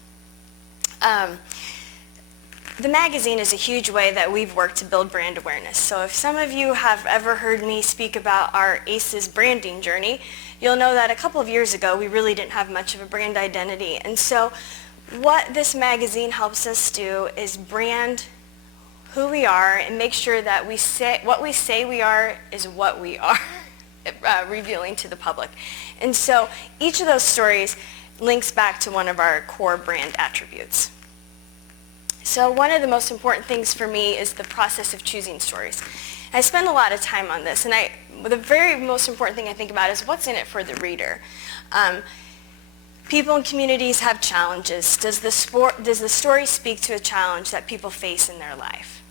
The magazine is a huge way that we've worked to build brand awareness. So if some of you have ever heard me speak about our ACES branding journey, you'll know that a couple of years ago we really didn't have much of a brand identity. And so what this magazine helps us do is brand who we are and make sure that what we say we are is what we are, revealing to the public. And so each of those stories links back to one of our core brand attributes. So one of the most important things for me is the process of choosing stories. I spend a lot of time on this, and the very most important thing I think about is what's in it for the reader. People in communities have challenges. Does the story speak to a challenge that people face in their life?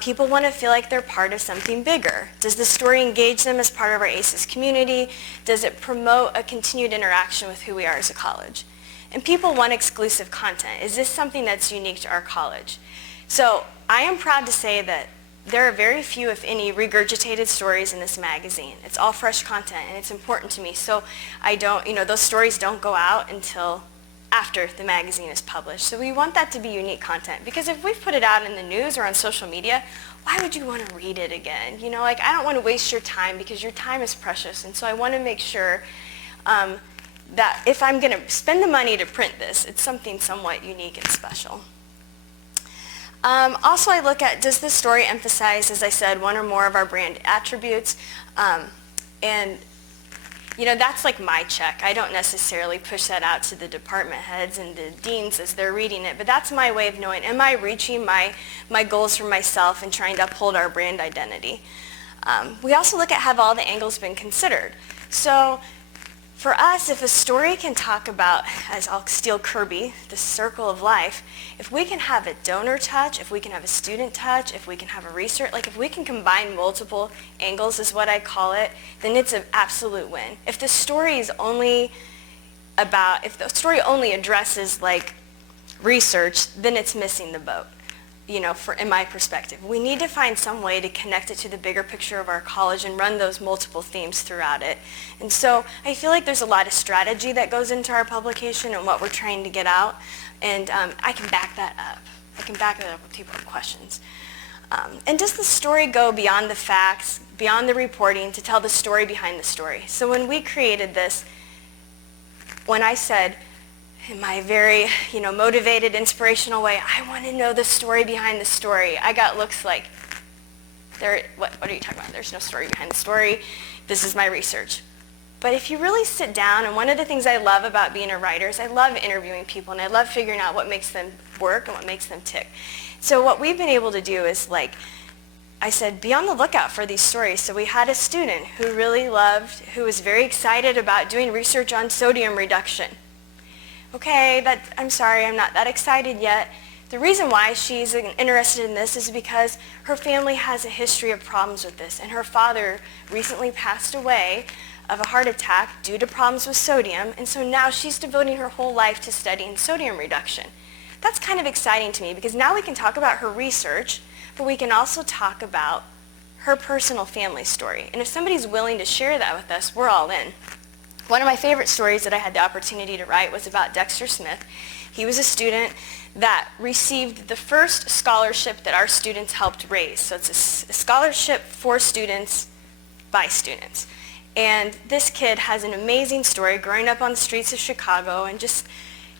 People want to feel like they're part of something bigger. Does the story engage them as part of our ACES community? Does it promote a continued interaction with who we are as a college? And people want exclusive content. Is this something that's unique to our college? So I am proud to say that there are very few, if any, regurgitated stories in this magazine. It's all fresh content, and it's important to me. So those stories don't go out until after the magazine is published. So we want that to be unique content, because if we put it out in the news or on social media, why would you want to read it again? I don't want to waste your time, because your time is precious. And so I want to make sure that if I'm going to spend the money to print this, it's something somewhat unique and special. Also, I look at, does this story emphasize, as I said, one or more of our brand attributes? That's like my check. I don't necessarily push that out to the department heads and the deans as they're reading it, but that's my way of knowing, am I reaching my goals for myself and trying to uphold our brand identity? We also look at, have all the angles been considered? So for us, if a story can talk about, as I'll steal Kirby, the circle of life, if we can have a donor touch, if we can have a student touch, if we can have a research, if we can combine multiple angles is what I call it, then it's an absolute win. If the story only addresses research, then it's missing the boat. In my perspective. We need to find some way to connect it to the bigger picture of our college and run those multiple themes throughout it. And so I feel like there's a lot of strategy that goes into our publication and what we're trying to get out. And I can back that up. I can back that up with people with questions. And does the story go beyond the facts, beyond the reporting, to tell the story behind the story? So when we created this, when I said, in my very, motivated, inspirational way, I want to know the story behind the story, I got looks like, what are you talking about? There's no story behind the story. This is my research. But if you really sit down, and one of the things I love about being a writer is I love interviewing people, and I love figuring out what makes them work and what makes them tick. So what we've been able to do is, like, I said, be on the lookout for these stories. So we had a student who really loved, who was very excited about doing research on sodium reduction. Okay, I'm sorry, I'm not that excited yet. The reason why she's interested in this is because her family has a history of problems with this, and her father recently passed away of a heart attack due to problems with sodium, and so now she's devoting her whole life to studying sodium reduction. That's kind of exciting to me because now we can talk about her research, but we can also talk about her personal family story. And if somebody's willing to share that with us, we're all in. One of my favorite stories that I had the opportunity to write was about Dexter Smith. He was a student that received the first scholarship that our students helped raise. So it's a scholarship for students by students. And this kid has an amazing story growing up on the streets of Chicago, and just,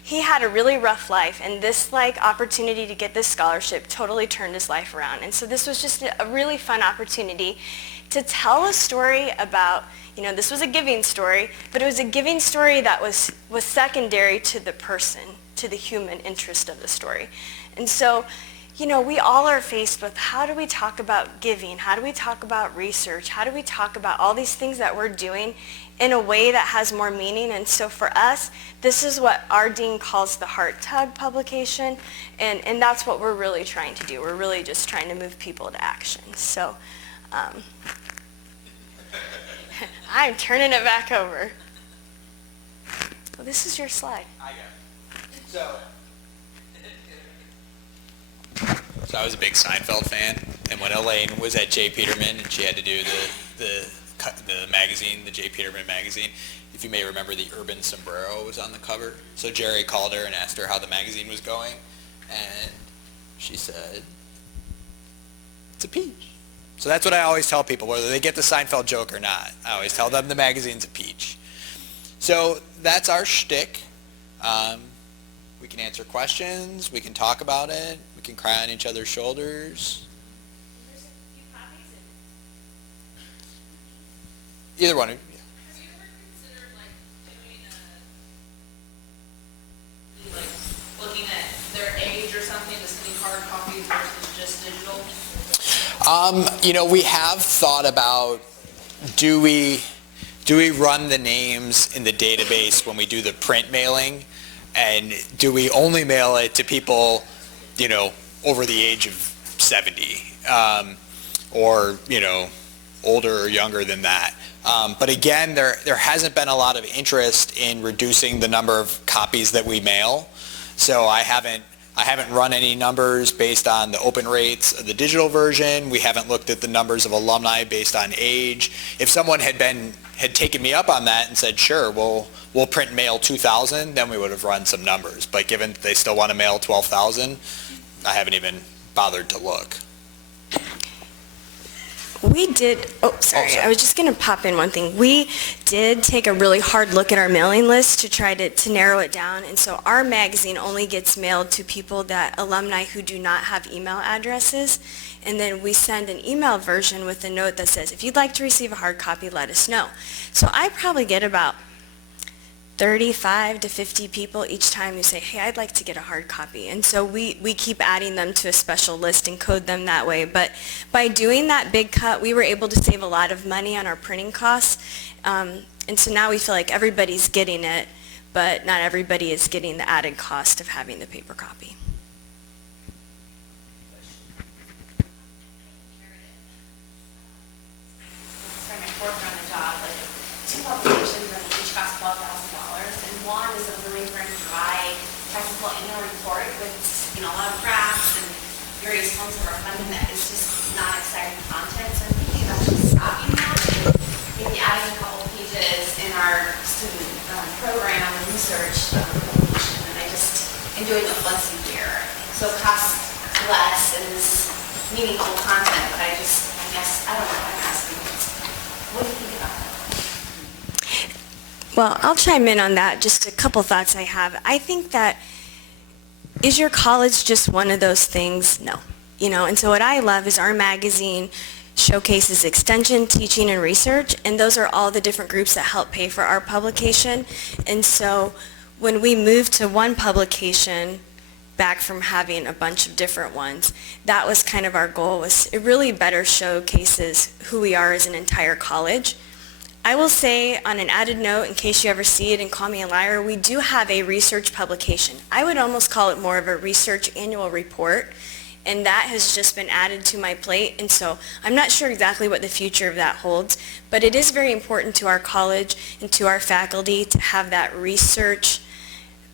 he had a really rough life, and this opportunity to get this scholarship totally turned his life around. And so this was just a really fun opportunity to tell a story about, this was a giving story, but it was a giving story that was secondary to the person, to the human interest of the story. And so, we all are faced with, how do we talk about giving? How do we talk about research? How do we talk about all these things that we're doing in a way that has more meaning? And so for us, this is what our dean calls the Heart Tug publication, and that's what we're really trying to do. We're really just trying to move people to action. So I'm turning it back over. Well, this is your slide. I got it. So I was a big Seinfeld fan, and when Elaine was at J. Peterman and she had to do the magazine, the J. Peterman magazine, if you may remember, the Urban Sombrero was on the cover. So Jerry called her and asked her how the magazine was going, and she said, "It's a peach." So that's what I always tell people, whether they get the Seinfeld joke or not. I always tell them the magazine's a peach. So that's our shtick. We can answer questions, we can talk about it, we can cry on each other's shoulders. There's a few copies. Either one. Have you ever considered doing looking at their age or something, just getting hard copies versus just digital? We have thought about, do we run the names in the database when we do the print mailing? And do we only mail it to people, over the age of 70, or, older or younger than that? But again, there hasn't been a lot of interest in reducing the number of copies that we mail. So I haven't run any numbers based on the open rates of the digital version. We haven't looked at the numbers of alumni based on age. If someone had taken me up on that and said, sure, we'll print and mail 2,000, then we would have run some numbers. But given they still want to mail 12,000, I haven't even bothered to look. We did, sorry. I was just going to pop in one thing. We did take a really hard look at our mailing list to try to narrow it down, and so our magazine only gets mailed to alumni who do not have email addresses, and then we send an email version with a note that says, if you'd like to receive a hard copy, let us know. So I probably get about 35 to 50 people each time who say, hey, I'd like to get a hard copy. And so we keep adding them to a special list and code them that way. But by doing that big cut, we were able to save a lot of money on our printing costs. And so now we feel like everybody's getting it, but not everybody is getting the added cost of having the paper copy. For my fourth-round job, 2 publications and each cost $12,000, and one is a really dry technical annual report with a lot of graphs and various forms of our funding that is just not exciting content. So I'm thinking about just stopping that and maybe adding a couple pages in our student program and research publication, and doing it once a year. So it costs less and is meaningful content, but I guess, I don't know, I'm asking, what do you think about that? Well, I'll chime in on that, just a couple thoughts I have. I think that, is your college just one of those things? No. And so what I love is our magazine showcases extension, teaching, and research, and those are all the different groups that help pay for our publication. And so when we moved to one publication, back from having a bunch of different ones, that was kind of our goal. Was it really better showcases who we are as an entire college. I will say, on an added note, in case you ever see it and call me a liar, we do have a research publication. I would almost call it more of a research annual report, and that has just been added to my plate. And so I'm not sure exactly what the future of that holds, but it is very important to our college and to our faculty to have that research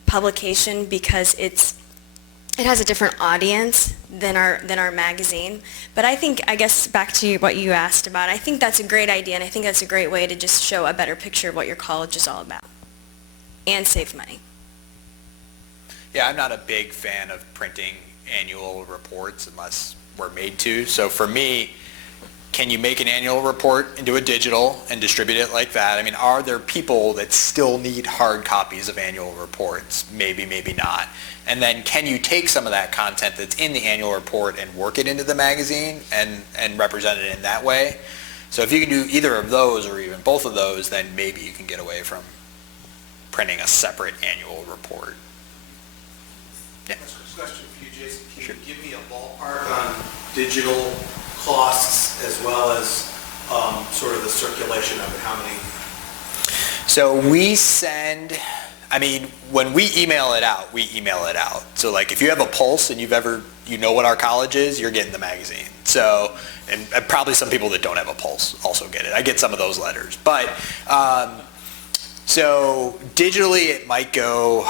publication, because it has a different audience than our magazine. But I guess back to what you asked about, I think that's a great idea, and I think that's a great way to just show a better picture of what your college is all about and save money. Yeah, I'm not a big fan of printing annual reports unless we're made to. So for me, can you make an annual report into a digital and distribute it like that? I mean, are there people that still need hard copies of annual reports? Maybe, maybe not. And then can you take some of that content that's in the annual report and work it into the magazine and represent it in that way? So if you can do either of those or even both of those, then maybe you can get away from printing a separate annual report. Yeah. Question for you, Jason. Can you give me a ballpark on digital costs as well as sort of the circulation of it? How many? So we send, I mean, when we email it out, we email it out. So like if you have a pulse and you know what our college is, you're getting the magazine. So, and probably some people that don't have a pulse also get it. I get some of those letters. But, so digitally it might go,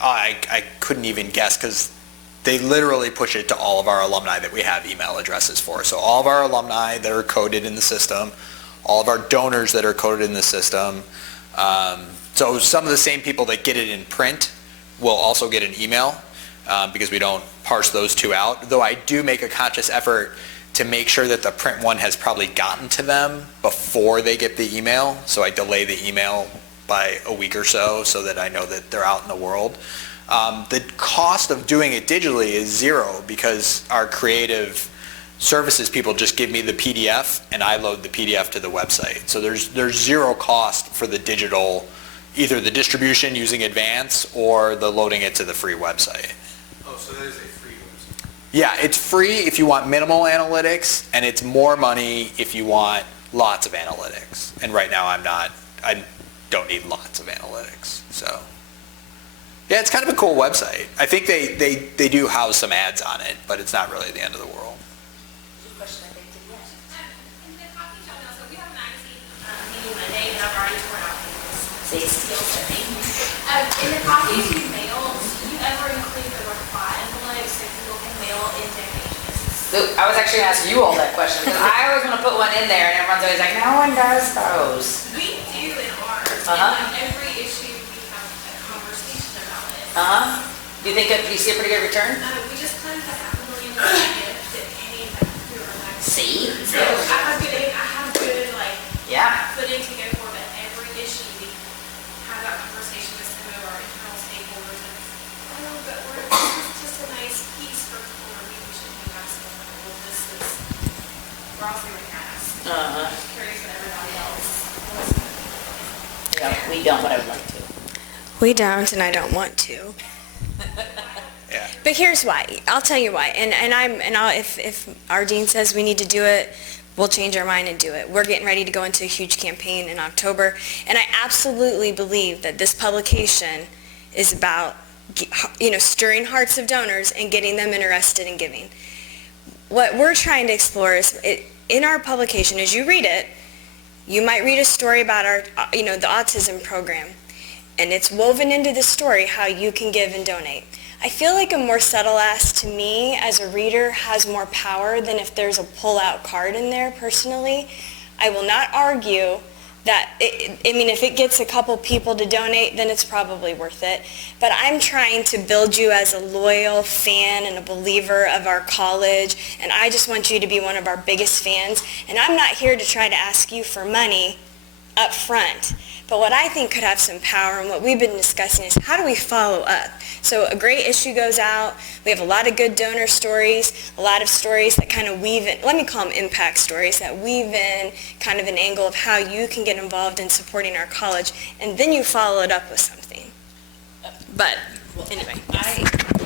I couldn't even guess, because they literally push it to all of our alumni that we have email addresses for. So all of our alumni that are coded in the system, all of our donors that are coded in the system. So some of the same people that get it in print will also get an email, because we don't parse those two out. Though I do make a conscious effort to make sure that the print one has probably gotten to them before they get the email. So I delay the email by a week or so that I know that they're out in the world. The cost of doing it digitally is zero, because our creative services people just give me the PDF and I load the PDF to the website. So there's zero cost for the digital, either the distribution using Advance or the loading it to the free website. Oh, so that is a free website. Yeah, it's free if you want minimal analytics, and it's more money if you want lots of analytics. And right now I don't need lots of analytics. So yeah, it's kind of a cool website. I think they do house some ads on it, but it's not really the end of the world. In the coffee shop now, so we have a magazine meeting Monday, and I've already torn out pages. In the copies you mail, do you ever include the reply envelopes so people can mail in donations? So I was actually going to ask you all that question, because I always want to put one in there, and everyone's always like, no one does those. We do in ours, Uh-huh. and like every issue we have a conversation about it. Do you think do you see a pretty good return? We just planned to have $500,000 that came through our magazine. See? So I have good like Yeah. footing to go for, but every issue we have that conversation with some of our internal stakeholders. And, but this is just a nice piece for people where maybe we should be asking, well, this is, we're also doing that. Uh-huh. I'm curious what everybody else was. Yeah, we don't, but I would like to. We don't, and I don't want to. Yeah. But here's why. I'll tell you why. If our dean says we need to do it, we'll change our mind and do it. We're getting ready to go into a huge campaign in October, and I absolutely believe that this publication is about, stirring hearts of donors and getting them interested in giving. What we're trying to explore is, in our publication, as you read it, you might read a story about our, the autism program, and it's woven into the story how you can give and donate. I feel like a more subtle ask to me as a reader has more power than if there's a pull-out card in there personally. I will not argue that, if it gets a couple people to donate, then it's probably worth it. But I'm trying to build you as a loyal fan and a believer of our college, and I just want you to be one of our biggest fans. And I'm not here to try to ask you for money. up front. But what I think could have some power and what we've been discussing is how do we follow up? So a great issue goes out, we have a lot of good donor stories, a lot of stories that kind of weave in, let me call them impact stories, that weave in kind of an angle of how you can get involved in supporting our college, and then you follow it up with something. But anyway.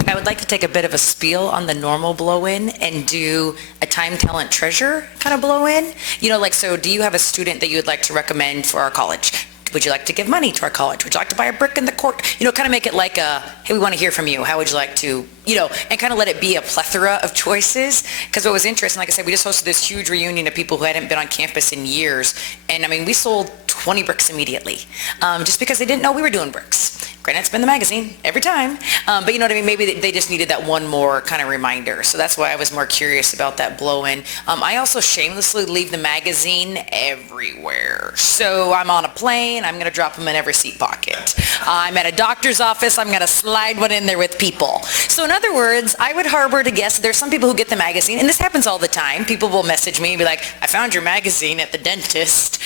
I would like to take a bit of a spiel on the normal blow-in and do a time, talent, treasure kind of blow-in. You know, like, so do you have a student that you would like to recommend for our college? Would you like to give money to our college? Would you like to buy a brick in the court? You know, kind of make it like a, hey, we want to hear from you. How would you like to, you know, and kind of let it be a plethora of choices. Because what was interesting, like I said, we just hosted this huge reunion of people who hadn't been on campus in years. And I mean, we sold 20 bricks immediately, just because they didn't know we were doing bricks. Granted, it's been the magazine every time, but you know what I mean? Maybe they just needed that one more kind of reminder. So that's why I was more curious about that blow-in. I also shamelessly leave the magazine everywhere. So I'm on a plane, I'm going to drop them in every seat pocket. I'm at a doctor's office, I'm going to slide one in there with people. So in other words, I would harbor to guess there's some people who get the magazine, and this happens all the time. People will message me and be like, I found your magazine at the dentist.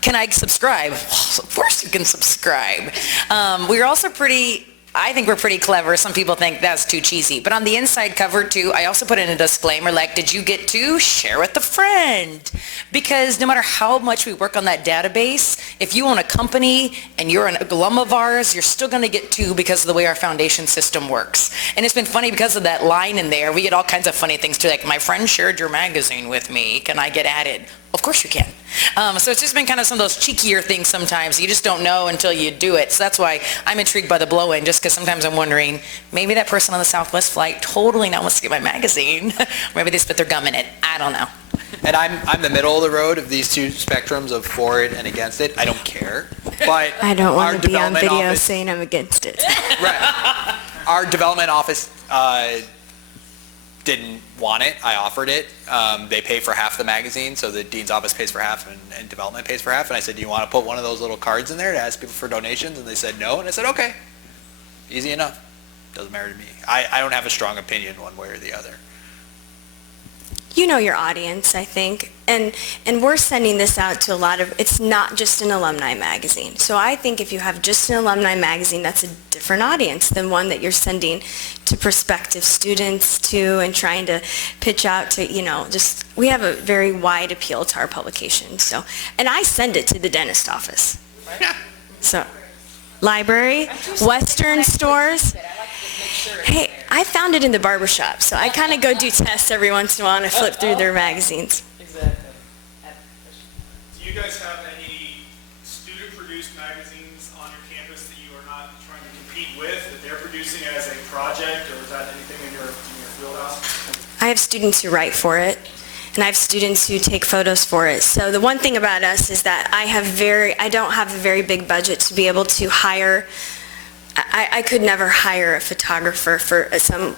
Can I subscribe? Well, of course you can subscribe. We're also I think we're pretty clever. Some people think that's too cheesy. But on the inside cover too, I also put in a disclaimer like, did you get to share with a friend? Because no matter how much we work on that database, if you own a company and you're an alum of ours, you're still going to get to because of the way our foundation system works. And it's been funny because of that line in there. We get all kinds of funny things too, like, my friend shared your magazine with me. Can I get added? Of course you can. So it's just been kind of some of those cheekier things sometimes. You just don't know until you do it. So that's why I'm intrigued by the blow-in, just because sometimes I'm wondering, maybe that person on the Southwest flight totally now wants to get my magazine. Maybe they spit their gum in it. I don't know. And I'm the middle of the road of these two spectrums of for it and against it. I don't care. But I don't our want to be on development video office- saying I'm against it. Right. Our development office didn't want it. I offered it. They pay for half the magazine, so the dean's office pays for half and development pays for half. And I said, do you want to put one of those little cards in there to ask people for donations? And they said no. And I said, okay, easy enough. Doesn't matter to me. I don't have a strong opinion one way or the other. You know your audience, I think, and we're sending this out to a lot of, it's not just an alumni magazine. So I think if you have just an alumni magazine, that's a different audience than one that you're sending to prospective students to and trying to pitch out to, you know, just, we have a very wide appeal to our publication. So, and I send it to the dentist office. So, library, Western stores. Hey, I found it in the barber shop, so I kind of go do tests every once in a while and I flip through their magazines. Exactly. Do you guys have any student-produced magazines on your campus that you are not trying to compete with, that they're producing as a project, or is that anything in your wheelhouse? I have students who write for it, and I have students who take photos for it. So the one thing about us is that I don't have a very big budget to be able to hire. I could never hire a photographer for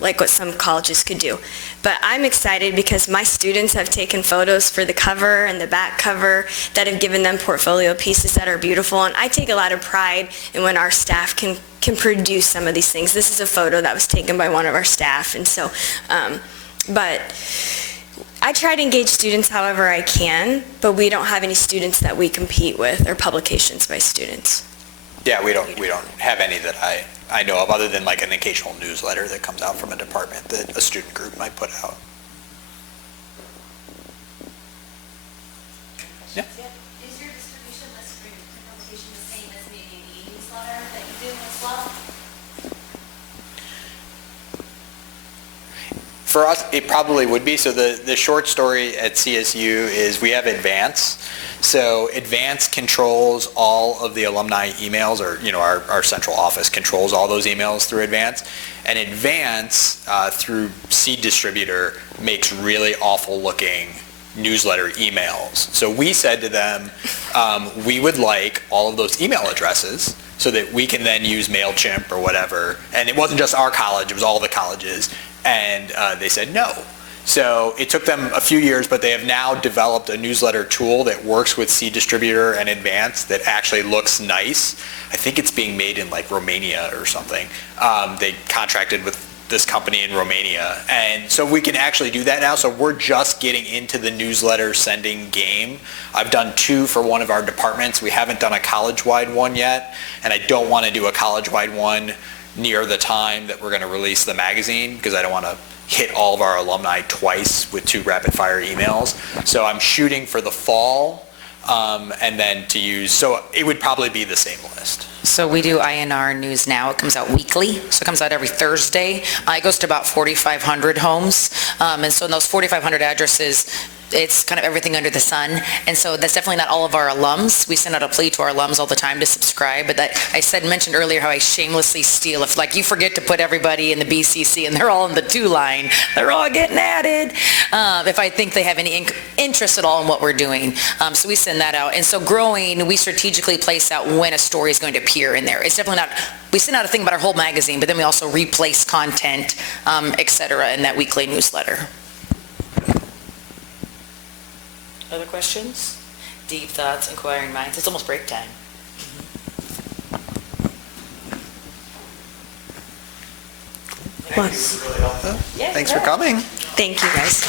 like what some colleges could do. But I'm excited because my students have taken photos for the cover and the back cover that have given them portfolio pieces that are beautiful. And I take a lot of pride in when our staff can produce some of these things. This is a photo that was taken by one of our staff. And so, but I try to engage students however I can, but we don't have any students that we compete with or publications by students. Yeah, we don't have any that I know of, other than like an occasional newsletter that comes out from a department that a student group might put out. Yeah. Is your distribution list for your publication the same as maybe the newsletter that you do as well? For us, it probably would be. So the short story at CSU is we have Advance. So Advance controls all of the alumni emails, or our central office controls all those emails through Advance. And Advance, through Seed Distributor, makes really awful looking newsletter emails. So we said to them, we would like all of those email addresses so that we can then use MailChimp or whatever. And it wasn't just our college, it was all the colleges. And they said no. So it took them a few years, but they have now developed a newsletter tool that works with Seed Distributor and Advance that actually looks nice. I think it's being made in like Romania or something. They contracted with this company in Romania. And so we can actually do that now. So we're just getting into the newsletter sending game. I've done 2 for one of our departments. We haven't done a college-wide one yet, and I don't want to do a college-wide one near the time that we're going to release the magazine because I don't want to hit all of our alumni twice with 2 rapid-fire emails. So I'm shooting for the fall, and then to use, so it would probably be the same list. So we do IANR News Now. It comes out weekly, so it comes out every Thursday. It goes to about 4,500 homes, and so in those 4,500 addresses, it's kind of everything under the sun, and so that's definitely not all of our alums. We send out a plea to our alums all the time to subscribe, but that I mentioned earlier how I shamelessly steal. If like you forget to put everybody in the BCC and they're all in the 2 line, they're all getting added. If I think they have any interest at all in what we're doing, so we send that out. And so growing, we strategically place out when a story is going to appear in there. It's definitely not. We send out a thing about our whole magazine, but then we also replace content, etc., in that weekly newsletter. Other questions? Deep thoughts, inquiring minds. It's almost break time. Thanks for coming. Thank you, guys.